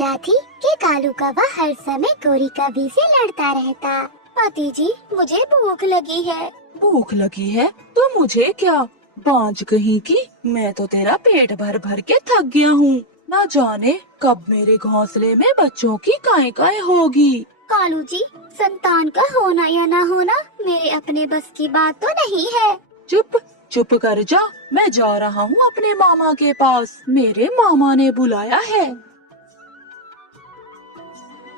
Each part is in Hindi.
सोचा थी कि कालू कौवा हर समय गोरी कौवी से लड़ता रहता। पति जी, मुझे भूख लगी है। भूख लगी है तो मुझे क्या, बांझ कहीं की, मैं तो तेरा पेट भर भर के थक गया हूँ। ना जाने कब मेरे घोंसले में बच्चों की काय काय होगी। कालू जी, संतान का होना या ना होना मेरे अपने बस की बात तो नहीं है। चुप चुप कर जा, मैं जा रहा हूँ अपने मामा के पास, मेरे मामा ने बुलाया है।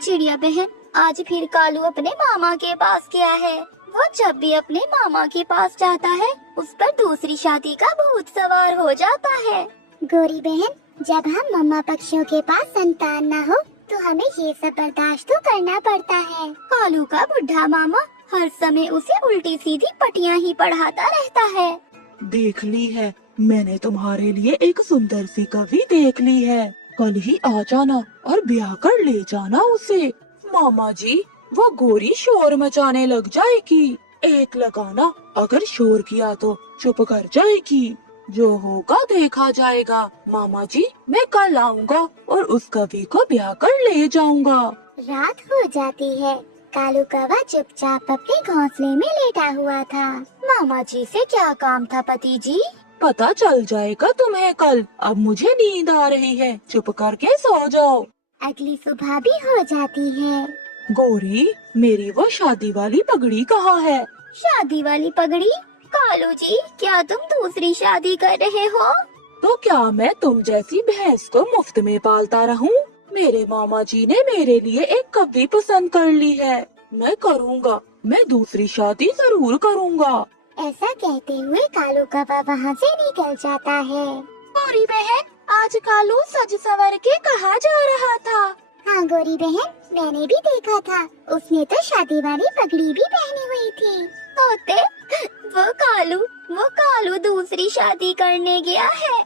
चिड़िया बहन, आज फिर कालू अपने मामा के पास गया है। वो जब भी अपने मामा के पास जाता है उस पर दूसरी शादी का भूत सवार हो जाता है। गोरी बहन, जब हम मम्मा पक्षियों के पास संतान ना हो तो हमें ये सब बर्दाश्त तो करना पड़ता है। कालू का बुढ़ा मामा हर समय उसे उल्टी सीधी पटियां ही पढ़ाता रहता है। देख ली है, मैंने तुम्हारे लिए एक सुंदर सी कवि देख ली है। कल ही आ जाना और ब्याह कर ले जाना उसे। मामा जी, वो गोरी शोर मचाने लग जाएगी। एक लगाना, अगर शोर किया तो चुप कर जाएगी। जो होगा देखा जाएगा। मामा जी, मैं कल आऊँगा और उस कवि को ब्याह कर ले जाऊँगा। रात हो जाती है। कालू कौवा चुपचाप अपने घोंसले में लेटा हुआ था। मामा जी से क्या काम था पति जी? पता चल जाएगा तुम्हें कल। अब मुझे नींद आ रही है, चुप करके सो जाओ। अगली सुबह भी हो जाती है। गोरी, मेरी वो शादी वाली पगड़ी कहाँ है? शादी वाली पगड़ी? कालू जी, क्या तुम दूसरी शादी कर रहे हो? तो क्या मैं तुम जैसी भैंस को मुफ्त में पालता रहूं? मेरे मामा जी ने मेरे लिए एक कवि पसंद कर ली है। मैं करूँगा, मैं दूसरी शादी जरूर करूँगा। ऐसा कहते हुए कालू कौवा वहाँ से निकल जाता है। गोरी बहन, आज कालू सज सवर के कहाँ जा रहा था? हाँ गोरी बहन, मैंने भी देखा था। उसने तो शादी वाली पगड़ी भी पहनी हुई थी। तोते, वो कालू दूसरी शादी करने गया है।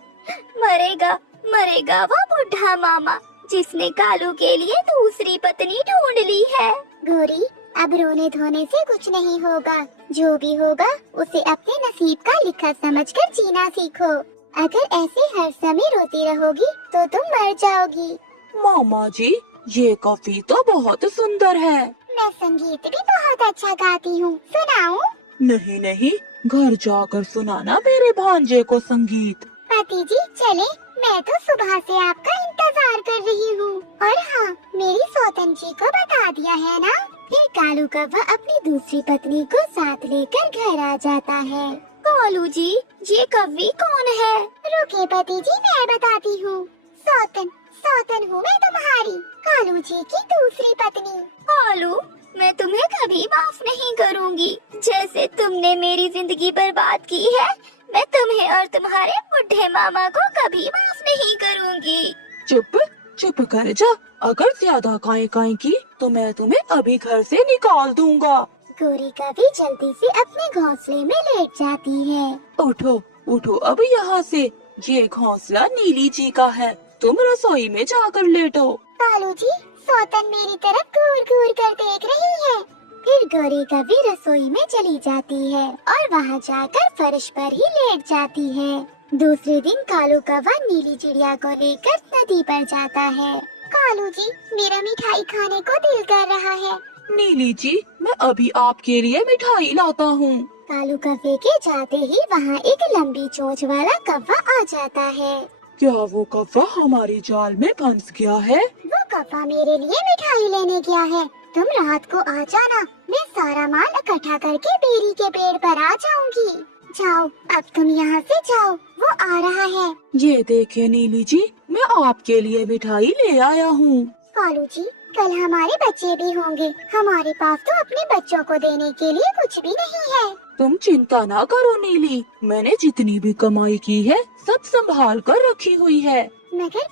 मरेगा मरेगा वो बुढ़ा मामा जिसने कालू के लिए दूसरी पत्नी ढूंढ ली है। गोरी, अब रोने धोने से कुछ नहीं होगा। जो भी होगा उसे अपने नसीब का लिखा समझकर जीना सीखो। अगर ऐसे हर समय रोती रहोगी तो तुम मर जाओगी। मामा जी, ये कॉफी तो बहुत सुंदर है। मैं संगीत भी बहुत अच्छा गाती हूँ, सुनाऊं? नहीं नहीं, घर जाकर सुनाना मेरे भांजे को संगीत। पति जी चले, मैं तो सुबह से आपका इंतजार कर रही हूँ। और हाँ, मेरी सौतन जी को बता दिया है ना? फिर कालू कौवा अपनी दूसरी पत्नी को साथ लेकर घर आ जाता है। कालू जी, ये कौवी कौन है? रुके पति जी, मैं बताती हूँ। सौतन हूँ मैं तुम्हारी, कालू जी की दूसरी पत्नी। कालू, मैं तुम्हें कभी माफ नहीं करूँगी। जैसे तुमने मेरी जिंदगी बर्बाद की है, मैं तुम्हें और तुम्हारे बुढ़े मामा को कभी माफ नहीं करूँगी। चुप चुप कर जा, अगर ज्यादा काई काई की तो मैं तुम्हें अभी घर से निकाल दूंगा। गोरी कौवी जल्दी से अपने घोंसले में लेट जाती है। उठो उठो अब यहाँ से, ये घोंसला नीली जी का है, तुम रसोई में जाकर लेटो। कालू जी, सौतन मेरी तरफ घूर घूर कर देख रही है। फिर गोरी कौवी रसोई में चली जाती है और वहाँ जाकर फर्श पर ही लेट जाती है। दूसरे दिन कालू कौवा नीली चिड़िया को लेकर नदी पर जाता है। कालू जी, मेरा मिठाई खाने को दिल कर रहा है। नीली जी, मैं अभी आपके लिए मिठाई लाता हूँ। कालू कौवे के जाते ही वहाँ एक लंबी चोंच वाला कौवा आ जाता है। क्या वो कौवा हमारे जाल में फंस गया है? वो कौवा मेरे लिए मिठाई लेने गया है। तुम रात को आ जाना, मैं सारा माल इकट्ठा करके बेरी के पेड़ पर आ जाऊंगी। जाओ, अब तुम यहाँ से जाओ, वो आ रहा है। ये देखे नीली जी, मैं आपके लिए मिठाई ले आया हूँ। कालू जी, कल हमारे बच्चे भी होंगे। हमारे पास तो अपने बच्चों को देने के लिए कुछ भी नहीं है। तुम चिंता ना करो नीली, मैंने जितनी भी कमाई की है सब संभाल कर रखी हुई है। मगर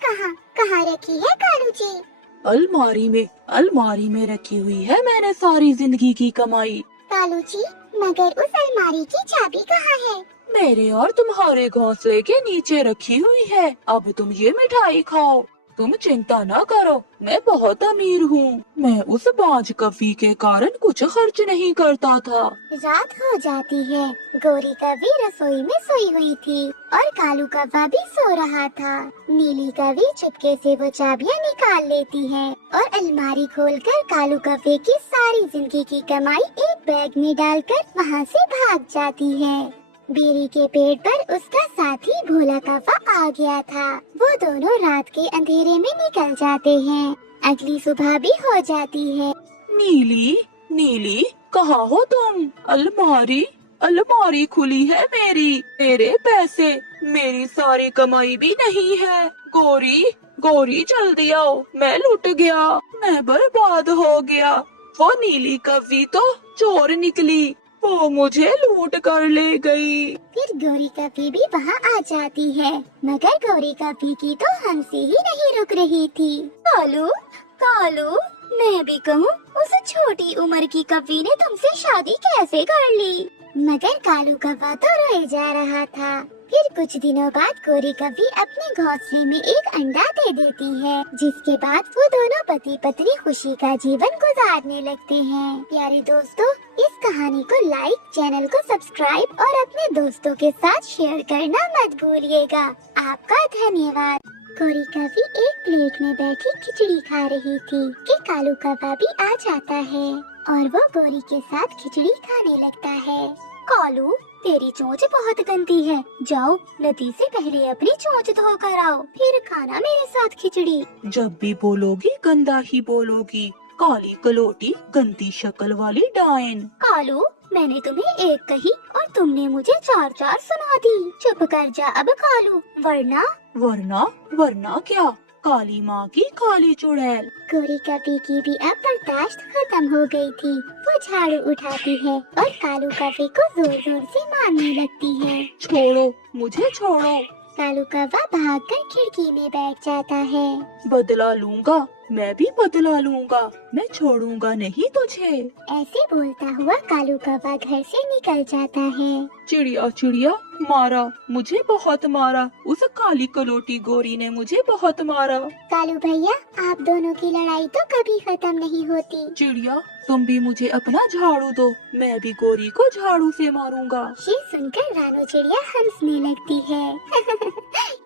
कहाँ रखी है कालू जी? अलमारी में रखी हुई है मैंने सारी जिंदगी की कमाई। कालू जी, मगर उस अलमारी की चाबी कहाँ है? मेरे और तुम्हारे घोंसले के नीचे रखी हुई है। अब तुम ये मिठाई खाओ। तुम चिंता न करो, मैं बहुत अमीर हूँ। मैं उस बाज कवि के कारण कुछ खर्च नहीं करता था। रात हो जाती है। गोरी कवि रसोई में सोई हुई थी और कालू कौवा भी सो रहा था। नीली कवि चुपके से वो चाबियां निकाल लेती है और अलमारी खोलकर कालू कौवे की सारी जिंदगी की कमाई एक बैग में डालकर वहाँ से भाग जाती है। बेरी के पेड़ पर उसका साथी भोला कौवा आ गया था। वो दोनों रात के अंधेरे में निकल जाते हैं। अगली सुबह भी हो जाती है। नीली, नीली, कहाँ हो तुम? अलमारी, अलमारी खुली है मेरी, मेरे पैसे, मेरी सारी कमाई भी नहीं है। गोरी, गोरी जल्दी आओ, मैं लुट गया, मैं बर्बाद हो गया। वो नीली कव्वी तो चोर निकली, वो मुझे लूट कर ले गई। फिर गौरी कवि भी वहाँ आ जाती है, मगर गौरी कवि की तो हमसे ही नहीं रुक रही थी। कालू, कालू, मैं भी कहूँ उस छोटी उम्र की कवि ने तुमसे शादी कैसे कर ली? मगर कालू कौवा तो रोए जा रहा था। फिर कुछ दिनों बाद गौरी कवि अपने घोंसले में एक अंडा दे देती है, जिसके बाद वो दोनों पति पत्नी खुशी का जीवन गुजारने लगते हैं। प्यारे दोस्तों, इस कहानी को लाइक, चैनल को सब्सक्राइब और अपने दोस्तों के साथ शेयर करना मत भूलिएगा। आपका धन्यवाद। गौरी कवि एक प्लेट में बैठी खिचड़ी खा रही थी कि कालू कौवा भी आ जाता है और वो गौरी के साथ खिचड़ी खाने लगता है। कालू, तेरी चोंच बहुत गंदी है, जाओ नदी से पहले अपनी चोंच धो कर आओ, फिर खाना मेरे साथ खिचड़ी। जब भी बोलोगी गंदा ही बोलोगी, काली कलोटी, गंदी शक्ल वाली डायन। कालू, मैंने तुम्हें एक कही और तुमने मुझे चार चार सुना दी। चुप कर जा अब कालू, वरना वरना, वरना क्या? काली माँ की काली चुड़ैल। गौरी कवि की भी अब बर्दाश्त खत्म हो गई थी। वो झाड़ू उठाती है और कालू कवि को जोर जोर से मारने लगती है। छोड़ो, मुझे छोड़ो। कालू कौवा भागकर खिड़की में बैठ जाता है। बदला लूंगा, मैं भी बदला लूंगा, मैं छोड़ूंगा नहीं तुझे। ऐसे बोलता हुआ कालू कौवा घर से निकल जाता है। चिड़िया, चिड़िया, मारा, मुझे बहुत मारा, उस काली कलोटी गोरी ने मुझे बहुत मारा। कालू भैया, आप दोनों की लड़ाई तो कभी खत्म नहीं होती। चिड़िया, तुम भी मुझे अपना झाड़ू दो, मैं भी गोरी को झाड़ू से मारूंगा। ये सुनकर रानू चिड़िया हंसने लगती है।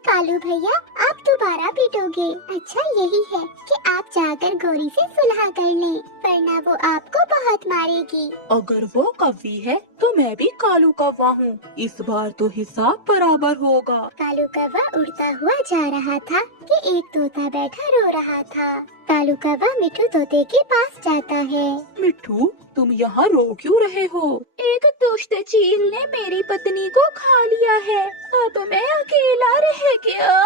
कालू भैया, आप दोबारा पीटोगे? अच्छा यही है कि आप जाकर गोरी से सुलह कर लें, वरना वो आपको बहुत मारेगी। अगर वो कव्वी है तो मैं भी कालू कौवा हूँ, इस बार तो हिसाब बराबर होगा। कालू कौवा उड़ता हुआ जा रहा था कि एक तोता बैठा रो रहा था। कालू कौवा मिट्ठू तोते के पास जाता है। मिट्ठू, तुम यहाँ रो क्यों रहे हो? एक दुष्ट चील ने मेरी पत्नी को खा लिया है, अब मैं अकेला रह गया।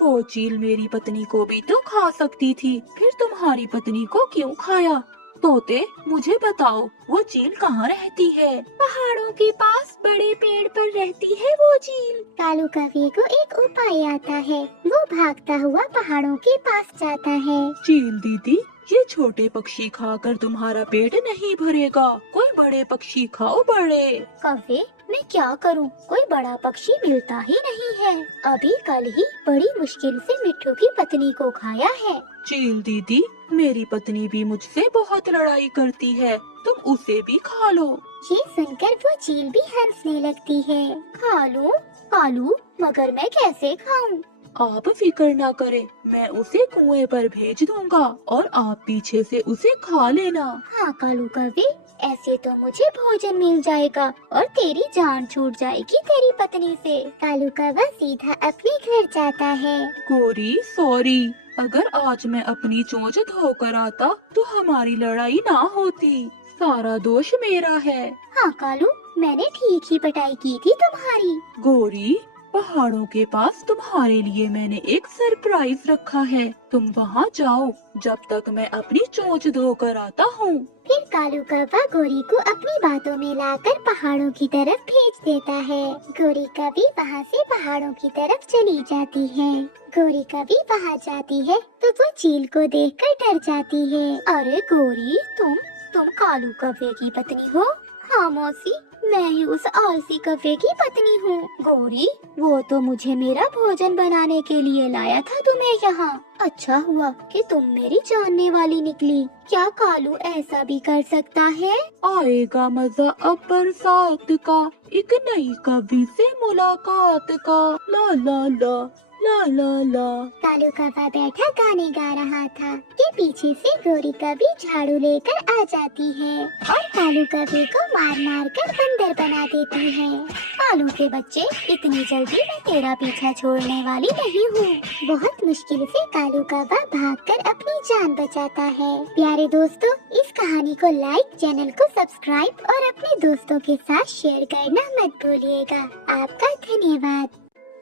वो चील मेरी पत्नी को भी तो खा सकती थी, फिर तुम्हारी पत्नी को क्यों खाया? तोते, मुझे बताओ, वो चील कहाँ रहती है? पहाड़ों के पास बड़े पेड़ पर रहती है वो चील। कालू कौवे को एक उपाय आता है। वो भागता हुआ पहाड़ों के पास जाता है। चील दीदी, ये छोटे पक्षी खाकर तुम्हारा पेट नहीं भरेगा, कोई बड़े पक्षी खाओ, बड़े। कौवे, मैं क्या करूं? कोई बड़ा पक्षी मिलता ही नहीं है। अभी कल ही बड़ी मुश्किल से मिट्ठू की पत्नी को खाया है। चील दीदी, मेरी पत्नी भी मुझसे बहुत लड़ाई करती है, तुम उसे भी खा लो। ये सुनकर वो चील भी हंसने लगती है। खा लूं? कालू, मगर मैं कैसे खाऊं? आप फिक्र ना करें, मैं उसे कुएं पर भेज दूंगा और आप पीछे से उसे खा लेना। हाँ कालू कौवे, ऐसे तो मुझे भोजन मिल जाएगा और तेरी जान छूट जाएगी तेरी पत्नी से। कालू कौवा सीधा अपने घर जाता है। गोरी, सॉरी, अगर आज मैं अपनी चोंच धोकर आता तो हमारी लड़ाई ना होती, सारा दोष मेरा है। हाँ कालू, मैंने ठीक ही पिटाई की थी तुम्हारी। गोरी, पहाड़ों के पास तुम्हारे लिए मैंने एक सरप्राइज रखा है, तुम वहाँ जाओ जब तक मैं अपनी चोंच धोकर आता हूँ। फिर कालू कौवा गोरी को अपनी बातों में लाकर पहाड़ों की तरफ भेज देता है। गोरी कवि वहाँ से पहाड़ों की तरफ चली जाती है। गोरी कवि वहाँ जाती है तो वो चील को देखकर डर जाती है। अरे गोरी, तुम कालू कौवे की पत्नी हो? हाँ मौसी, मैं ही उस आलसी कफे की पत्नी हूँ। गौरी, वो तो मुझे मेरा भोजन बनाने के लिए लाया था तुम्हें यहाँ। अच्छा हुआ कि तुम मेरी जानने वाली निकली। क्या कालू ऐसा भी कर सकता है? आएगा मजा अब बरसात का, एक नई कवि से मुलाकात का। ला ला ला ला ला ला। कालू कौवा बैठा गाने गा रहा था कि पीछे से गौरी कभी झाड़ू लेकर आ जाती है और कालू कौवे को मार मार कर बंदर बना देती है। कालू के बच्चे, इतनी जल्दी मैं तेरा पीछा छोड़ने वाली नहीं हूँ। बहुत मुश्किल से कालू कौवा भागकर अपनी जान बचाता है। प्यारे दोस्तों, इस कहानी को लाइक, चैनल को सब्सक्राइब और अपने दोस्तों के साथ शेयर करना मत भूलिएगा। आपका धन्यवाद।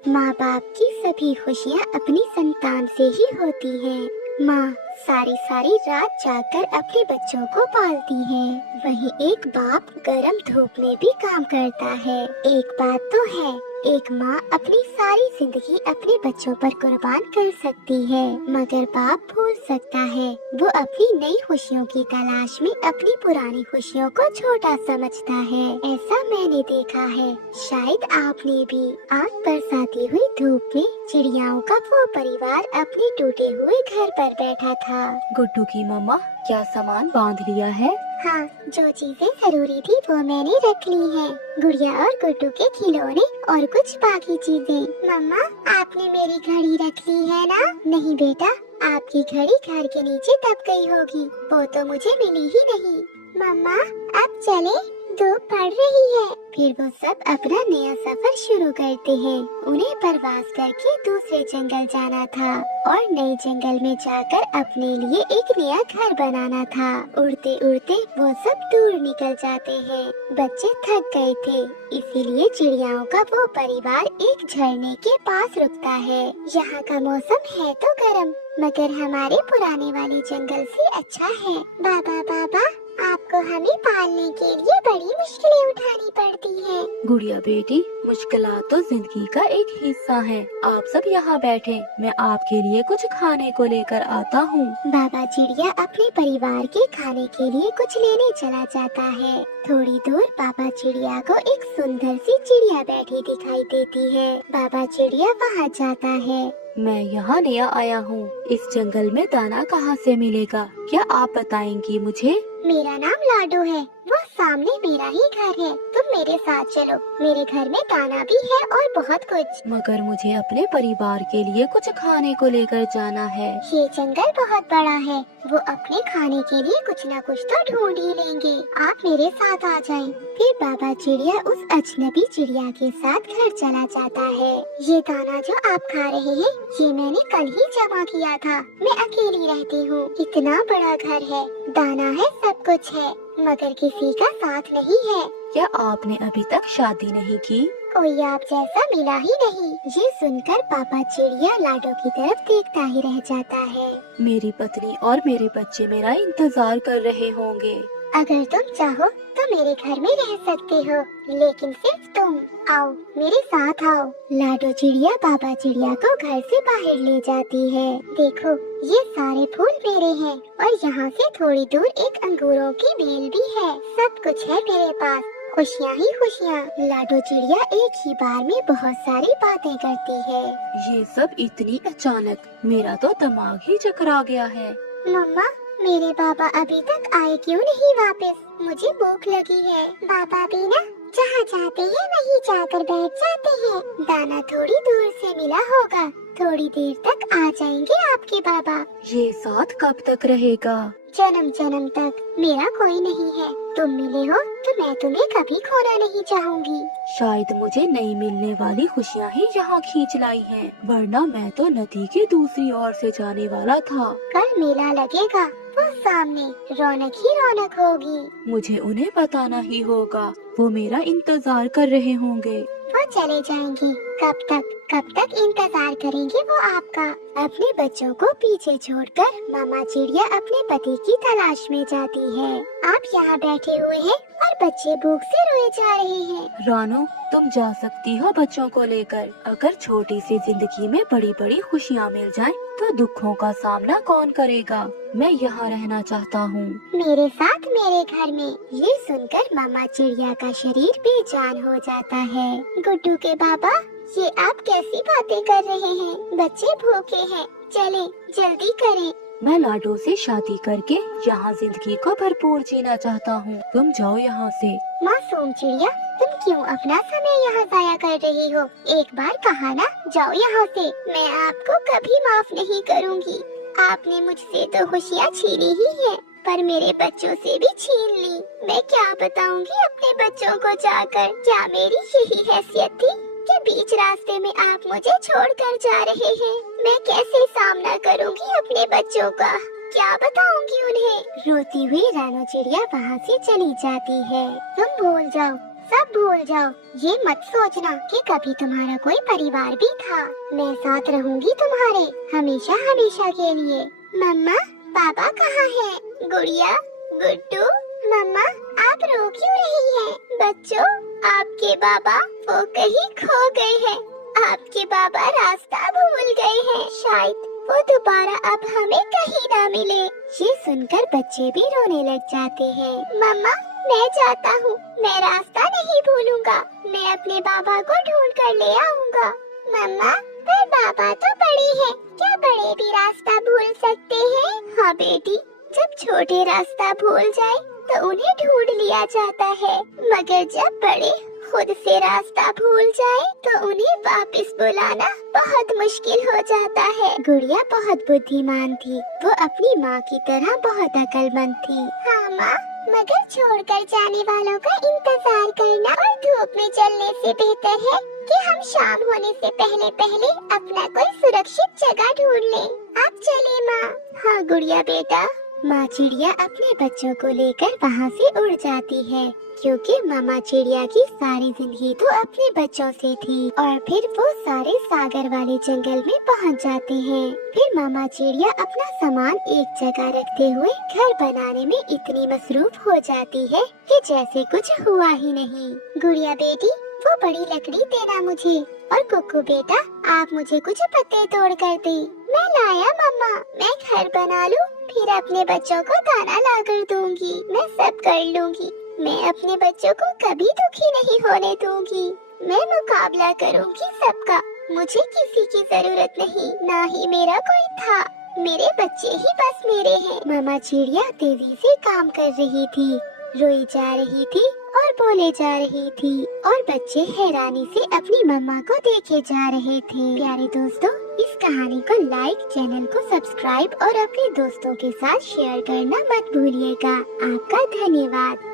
माँ बाप की सभी खुशियाँ अपनी संतान से ही होती हैं। माँ सारी सारी रात जागकर अपने बच्चों को पालती है। वहीं एक बाप गरम धूप में भी काम करता है। एक बात तो है, एक माँ अपनी सारी जिंदगी अपने बच्चों पर कुर्बान कर सकती है, मगर बाप भूल सकता है। वो अपनी नई खुशियों की तलाश में अपनी पुरानी खुशियों को छोटा समझता है। ऐसा मैंने देखा है। शायद आपने भी। आग बरसाती हुई धूप में चिड़ियाओं का वो परिवार अपने टूटे हुए घर पर बैठा था। गुड्डू की मम्मा, क्या सामान बांध लिया है? हाँ, जो चीजें जरूरी थी वो मैंने रख ली है। गुड़िया और गुड्डू के खिलौने और कुछ बाकी चीजें। मम्मा, आपने मेरी घड़ी रख ली है ना? नहीं बेटा, आपकी घड़ी घर के नीचे दब गई होगी, वो तो मुझे मिली ही नहीं। मम्मा, अब चले, धूप पड़ रही है। फिर वो सब अपना नया सफर शुरू करते हैं। उन्हें प्रवास करके दूसरे जंगल जाना था और नए जंगल में जाकर अपने लिए एक नया घर बनाना था। उड़ते उड़ते वो सब दूर निकल जाते हैं। बच्चे थक गए थे, इसीलिए चिड़ियाओं का वो परिवार एक झरने के पास रुकता है। यहाँ का मौसम है तो गर्म, मगर हमारे पुराने वाले जंगल से अच्छा है। बाबा बाबा, आपको हमें पालने के लिए बड़ी मुश्किलें उठानी पड़ती हैं। गुड़िया बेटी, मुश्किलात तो जिंदगी का एक हिस्सा है। आप सब यहाँ बैठे, मैं आपके लिए कुछ खाने को लेकर आता हूँ। बाबा चिड़िया अपने परिवार के खाने के लिए कुछ लेने चला जाता है। थोड़ी दूर बाबा चिड़िया को एक सुंदर सी चिड़िया बैठी दिखाई देती है। बाबा चिड़िया वहाँ जाता है। मैं यहाँ नया आया हूँ, इस जंगल में दाना कहाँ से मिलेगा? क्या आप बताएंगी मुझे? मेरा नाम लाडू है, वो सामने मेरा ही घर है। तुम मेरे साथ चलो, मेरे घर में दाना भी है और बहुत कुछ। मगर मुझे अपने परिवार के लिए कुछ खाने को लेकर जाना है। ये जंगल बहुत बड़ा है, वो अपने खाने के लिए कुछ न कुछ तो ढूंढ ही लेंगे। आप मेरे साथ आ जाएं। फिर बाबा चिड़िया उस अजनबी चिड़िया के साथ घर चला जाता है। ये दाना जो आप खा रहे हैं, ये मैंने कल ही जमा किया था। मैं अकेली रहती हूँ, इतना बड़ा घर है, दाना है, सब कुछ है, मगर किसी का साथ नहीं है। क्या आपने अभी तक शादी नहीं की? कोई आप जैसा मिला ही नहीं। ये सुनकर पापा चिड़िया लाडो की तरफ देखता ही रह जाता है। मेरी पत्नी और मेरे बच्चे मेरा इंतजार कर रहे होंगे। अगर तुम चाहो तो मेरे घर में रह सकते हो, लेकिन सिर्फ तुम। आओ, मेरे साथ आओ। लाडो चिड़िया बाबा चिड़िया को घर से बाहर ले जाती है। देखो, ये सारे फूल मेरे हैं और यहाँ से थोड़ी दूर एक अंगूरों की बेल भी है। सब कुछ है मेरे पास, खुशियाँ ही खुशियाँ। लाडो चिड़िया एक ही बार में बहुत सारी बातें करती है। ये सब इतनी अचानक, मेरा तो दिमाग ही चकरा गया है। मम्मा, मेरे बाबा अभी तक आए क्यों नहीं वापस? मुझे भूख लगी है। बाबा भी ना जहाँ जाते हैं वहीं जाकर बैठ जाते हैं। दाना थोड़ी दूर से मिला होगा, थोड़ी देर तक आ जाएंगे आपके बाबा। ये साथ कब तक रहेगा? जन्म जन्म तक। मेरा कोई नहीं है, तुम मिले हो तो मैं तुम्हें कभी खोना नहीं चाहूँगी। शायद मुझे नई मिलने वाली खुशियाँ ही यहाँ खींच लाई हैं, वरना मैं तो नदी के दूसरी ओर से जाने वाला था। कल मेला लगेगा, वो सामने रौनक ही रौनक होगी। मुझे उन्हें बताना ही होगा, वो मेरा इंतजार कर रहे होंगे। वो चले जाएंगे। कब तक इंतजार करेंगे वो आपका? अपने बच्चों को पीछे छोड़कर मामा चिड़िया अपने पति की तलाश में जाती है। आप यहाँ बैठे हुए हैं और बच्चे भूख से रोए जा रहे हैं। रानो, तुम जा सकती हो बच्चों को लेकर। अगर छोटी सी जिंदगी में बड़ी बड़ी खुशियाँ मिल जाएं, तो दुखों का सामना कौन करेगा। मैं यहाँ रहना चाहता हूँ। मेरे साथ मेरे घर में। ये सुनकर मामा चिड़िया का शरीर बेजान हो जाता है। गुड्डू के बाबा, ये आप कैसी बातें कर रहे हैं? बच्चे भूखे हैं, चलें जल्दी करें। मैं लाडो से शादी करके यहाँ जिंदगी को भरपूर जीना चाहता हूँ। तुम जाओ यहाँ से। मासूम चिड़िया, तुम क्यों अपना समय यहाँ जाया कर रही हो? एक बार कहा ना, जाओ यहाँ से। मैं आपको कभी माफ नहीं करूँगी। आपने मुझसे तो खुशियाँ छीनी ही है, पर मेरे बच्चों से भी छीन ली। मैं क्या बताऊंगी अपने बच्चों को जाकर? क्या मेरी यही हैसियत थी कि बीच रास्ते में आप मुझे छोड़कर जा रहे हैं? मैं कैसे सामना करूंगी अपने बच्चों का? क्या बताऊंगी उन्हें? रोती हुई रानो चिड़िया वहाँ से चली जाती है। तुम भूल जाओ, सब भूल जाओ। ये मत सोचना कि कभी तुम्हारा कोई परिवार भी था। मैं साथ रहूंगी तुम्हारे, हमेशा हमेशा के लिए। मम्मा, पापा कहाँ है? गुड़िया, गुड्डू, मम्मा, आप रो क्यों रही हैं? बच्चों, आपके बाबा वो कहीं खो गए हैं। आपके बाबा रास्ता भूल गए हैं। शायद वो दोबारा अब हमें कहीं ना मिले। ये सुनकर बच्चे भी रोने लग जाते हैं। मम्मा, मैं जाता हूँ, मैं रास्ता नहीं भूलूंगा। मैं अपने बाबा को ढूंढ कर ले आऊंगा। मम्मा, पर बाबा तो बड़े हैं, क्या बड़े भी रास्ता भूल सकते हैं? हाँ बेटी, जब छोटे रास्ता भूल जाए तो उन्हें ढूंढ लिया जाता है, मगर जब बड़े खुद से रास्ता भूल जाए तो उन्हें वापस बुलाना बहुत मुश्किल हो जाता है। गुड़िया बहुत बुद्धिमान थी, वो अपनी माँ की तरह बहुत अक्लमंद थी। हाँ माँ, मगर छोड़कर जाने वालों का इंतजार करना और धूप में चलने से बेहतर है कि हम शाम होने से पहले पहले अपना कोई सुरक्षित जगह ढूंढ लें। आप चले माँ। हाँ गुड़िया बेटा। माँ चिड़िया अपने बच्चों को लेकर वहाँ से उड़ जाती है, क्योंकि मामा चिड़िया की सारी जिंदगी तो अपने बच्चों से थी। और फिर वो सारे सागर वाले जंगल में पहुँच जाते हैं। फिर मामा चिड़िया अपना सामान एक जगह रखते हुए घर बनाने में इतनी मसरूफ हो जाती है कि जैसे कुछ हुआ ही नहीं। गुड़िया बेटी, वो बड़ी लकड़ी देना मुझे, और कुकू बेटा, आप मुझे कुछ पत्ते तोड़ कर दे। मैं लाया मम्मा। मैं घर बना लूं, फिर अपने बच्चों को दाना ला कर दूंगी। मैं सब कर लूंगी। मैं अपने बच्चों को कभी दुखी नहीं होने दूंगी। मैं मुकाबला करूंगी सबका। मुझे किसी की जरूरत नहीं, ना ही मेरा कोई था। मेरे बच्चे ही बस मेरे हैं। मामा चिड़िया तेजी से काम कर रही थी, रोई जा रही थी और बोले जा रही थी, और बच्चे हैरानी से अपनी मम्मा को देखे जा रहे थे। प्यारे दोस्तों, इस कहानी को लाइक, चैनल को सब्सक्राइब और अपने दोस्तों के साथ शेयर करना मत भूलिएगा। आपका धन्यवाद।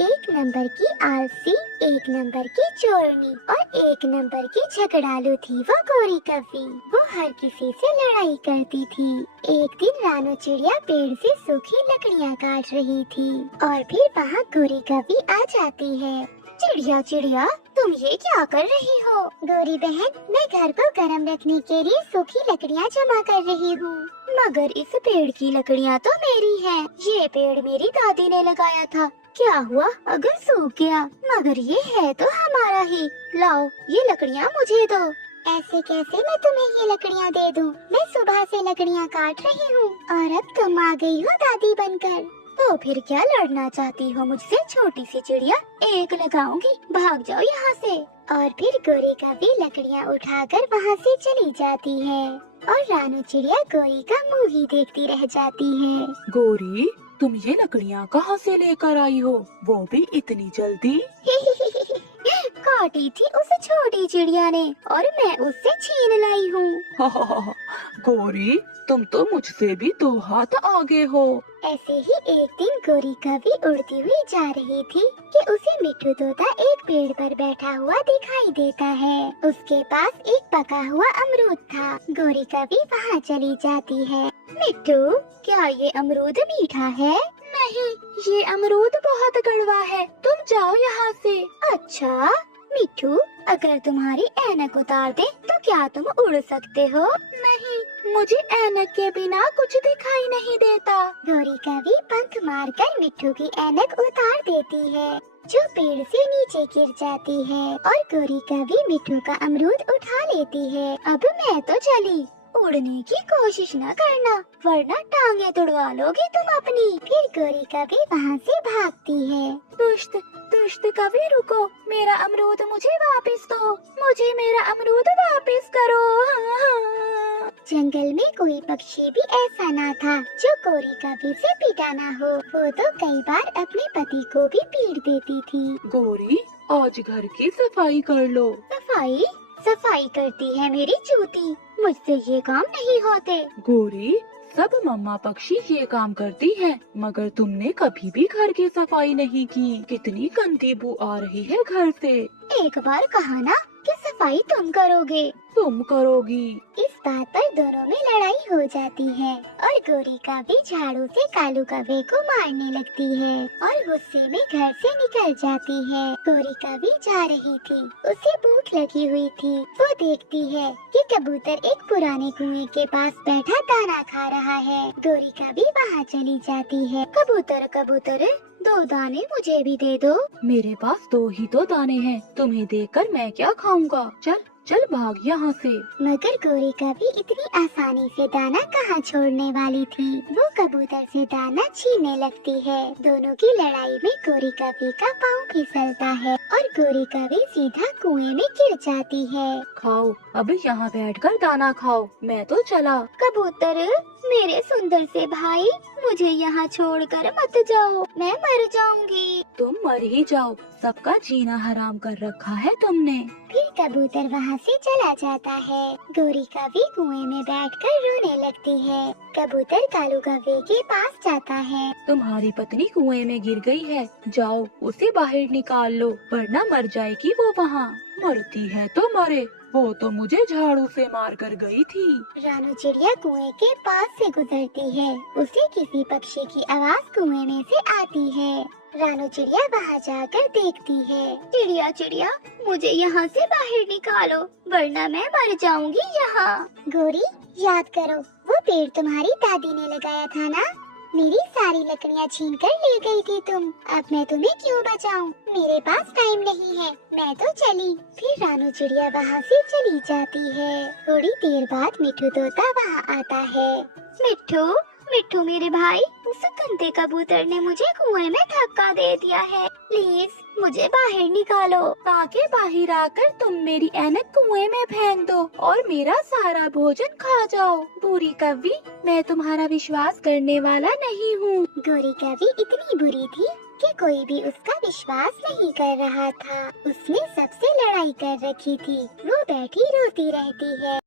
एक नंबर की आलसी, एक नंबर की चोरनी और एक नंबर की झगड़ालू थी वो गोरी कव्वी। वो हर किसी से लड़ाई करती थी। एक दिन रानो चिड़िया पेड़ से सूखी लकड़ियाँ काट रही थी, और फिर वहाँ गोरी कव्वी आ जाती है। चिड़िया चिड़िया, तुम ये क्या कर रही हो? गोरी बहन, मैं घर को गर्म रखने के लिए सूखी लकड़ियाँ जमा कर रही हूँ। मगर इस पेड़ की लकड़ियाँ तो मेरी हैं। ये पेड़ मेरी दादी ने लगाया था। क्या हुआ अगर सूख गया? मगर ये है तो हमारा ही। लाओ, ये लकड़ियाँ मुझे दो। ऐसे कैसे मैं तुम्हें ये लकड़ियाँ दे दूँ? मैं सुबह से लकड़ियाँ काट रही हूँ और अब तुम आ गई हो दादी बनकर। तो फिर क्या लड़ना चाहती हो मुझसे, छोटी सी चिड़िया? एक लगाऊंगी, भाग जाओ यहाँ से। और फिर गोरी कव्वी लकड़ियाँ उठाकर वहाँ से चली जाती है, और रानो चिड़िया गोरी का मुँह ही देखती रह जाती है। गोरी, तुम ये लकड़ियाँ कहाँ से लेकर आई हो, वो भी इतनी जल्दी? काटी थी उस छोटी चिड़िया ने, और मैं उससे छीन लाई हूँ। गोरी, तुम तो मुझसे भी 2 हाथ आगे हो। ऐसे ही एक दिन गोरी कव्वी उड़ती हुई जा रही थी कि उसे मिट्ठू तोता एक पेड़ पर बैठा हुआ दिखाई देता है। उसके पास एक पका हुआ अमरूद था। गोरी कव्वी वहाँ चली जाती है। मिट्ठू, क्या ये अमरूद मीठा है? नहीं, ये अमरूद बहुत कड़वा है। तुम जाओ यहाँ से। अच्छा मिट्ठू, अगर तुम्हारी ऐनक उतार दे तो क्या तुम उड़ सकते हो? नहीं, मुझे ऐनक के बिना कुछ दिखाई नहीं देता। गोरी कव्वी पंख मारकर मिट्ठू की ऐनक उतार देती है, जो पेड़ से नीचे गिर जाती है, और गोरी कव्वी मिट्ठू का अमरूद उठा लेती है। अब मैं तो चली। उड़ने की कोशिश न करना, वरना टांगे तुड़वा लोगे तुम अपनी। फिर गोरी कभी वहाँ से भागती है। दुष्ट दुष्ट कवि रुको, मेरा अमरूद मुझे वापस दो, मुझे मेरा अमरूद वापस करो। जंगल में कोई पक्षी भी ऐसा ना था जो गोरी कभी से पिटा ना हो। वो तो कई बार अपने पति को भी पीट देती थी। गोरी, आज घर की सफाई कर लो। सफाई सफाई करती है मेरी चूती, मुझसे ये काम नहीं होते। गोरी, सब मम्मा पक्षी ये काम करती है, मगर तुमने कभी भी घर की सफाई नहीं की। कितनी गंदी बू आ रही है घर से। एक बार कहा ना कि सफाई तुम करोगे। तुम करोगी। इस बात पर दोनों में लड़ाई हो जाती है और गोरी कभी झाड़ू से कालू कौवे को मारने लगती है और गुस्से में घर से निकल जाती है। गोरी कभी जा रही थी, उसे भूख लगी हुई थी। वो देखती है कि कबूतर एक पुराने कुएं के पास बैठा दाना खा रहा है। गोरी कभी वहाँ चली जाती है। कबूतर कबूतर, 2 दाने मुझे भी दे दो। मेरे पास 2 ही तो दाने हैं, तुम्हें देकर मैं क्या खाऊंगा। चल चल भाग यहाँ से। मगर गोरी कभी इतनी आसानी से दाना कहाँ छोड़ने वाली थी। वो कबूतर से दाना छीनने लगती है। दोनों की लड़ाई में गोरी कभी का पाँव फिसलता है और गोरी कभी सीधा कुएं में गिर जाती है। खाओ, अब यहाँ बैठकर दाना खाओ, मैं तो चला। कबूतर, मेरे सुंदर से भाई, मुझे यहाँ छोड़कर मत जाओ, मैं मर जाऊंगी। तुम मर ही जाओ, सबका जीना हराम कर रखा है तुमने। फिर कबूतर वहाँ से चला जाता है। गोरी कभी कुएं में बैठकर रोने लगती है। कबूतर कालू कौवे के पास जाता है। तुम्हारी पत्नी कुएं में गिर गई है, जाओ उसे बाहर निकाल लो, वरना मर जाएगी वो वहाँ। मरती है तो मरे, वो तो मुझे झाड़ू से मार कर गई थी। रानू चिड़िया कुएं के पास से गुजरती है। उसे किसी पक्षी की आवाज कुएं में से आती है। रानू चिड़िया वहाँ जाकर देखती है। चिड़िया चिड़िया, मुझे यहाँ से बाहर निकालो, वरना मैं मर जाऊंगी यहाँ। गोरी, याद करो, वो पेड़ तुम्हारी दादी ने लगाया था ना? मेरी सारी लकड़ियाँ छीन कर ले गई थी तुम। अब मैं तुम्हें क्यों बचाऊं? मेरे पास टाइम नहीं है, मैं तो चली। फिर रानू चिड़िया वहाँ से चली जाती है। थोड़ी देर बाद मिट्ठू तोता वहाँ आता है। मिट्ठू मिट्ठू मेरे भाई, उस गंदे कबूतर ने मुझे कुएं में धक्का दे दिया है, प्लीज मुझे बाहर निकालो। ताकि बाहर आकर तुम मेरी ऐनक कुएं में फेंक दो और मेरा सारा भोजन खा जाओ। बुरी कवि, मैं तुम्हारा विश्वास करने वाला नहीं हूँ। गोरी कवि इतनी बुरी थी कि कोई भी उसका विश्वास नहीं कर रहा था। उसने सबसे लड़ाई कर रखी थी। वो बैठी रोती रहती है